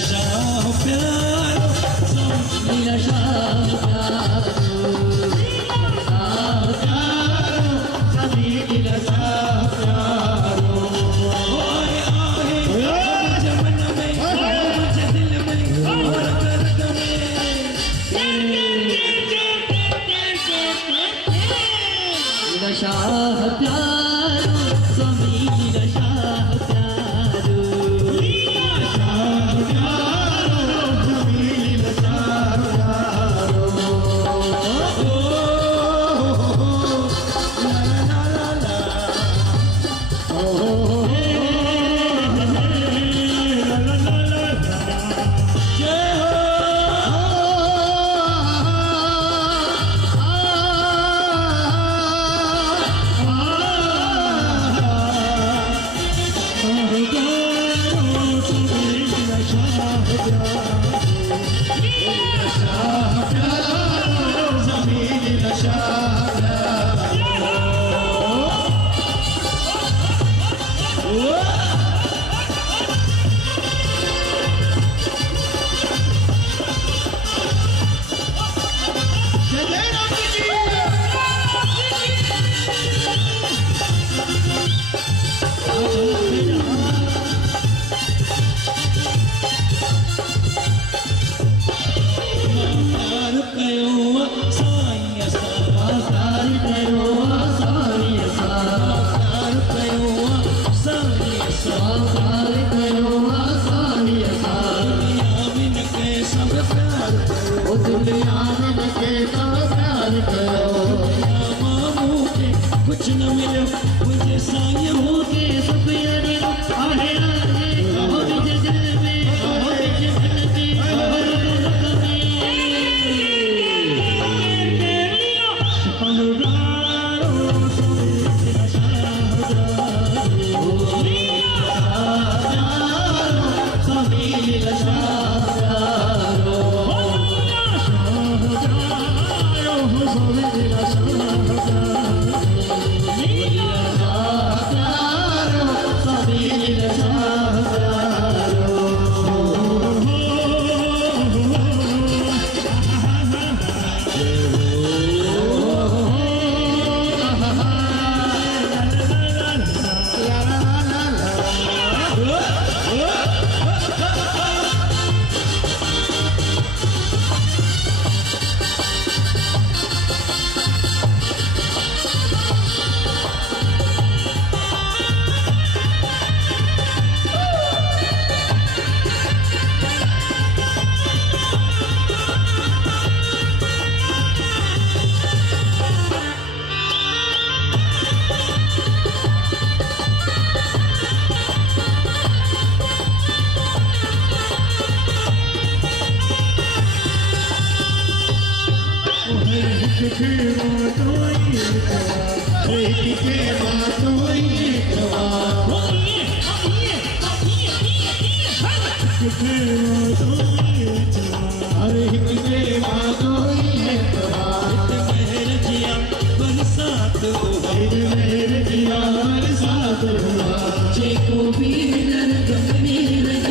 शाह प्यारो लीला शाह प्यारो सभी लीला शाह प्यारो और आहे मुझे मन में मुझे दिल में और दर्द में लीला शाह प्यारो स्वामी लीला शाह प्यारो कुछ न मिले मुझे साय हो के सब यारे आहे आहे हो बिजल दिल में हो बिजल मन में हो रग में शहरारो लीला शाह सभी लीला शाह प्यारो सभी लीला शाह को भी दर्द मेरे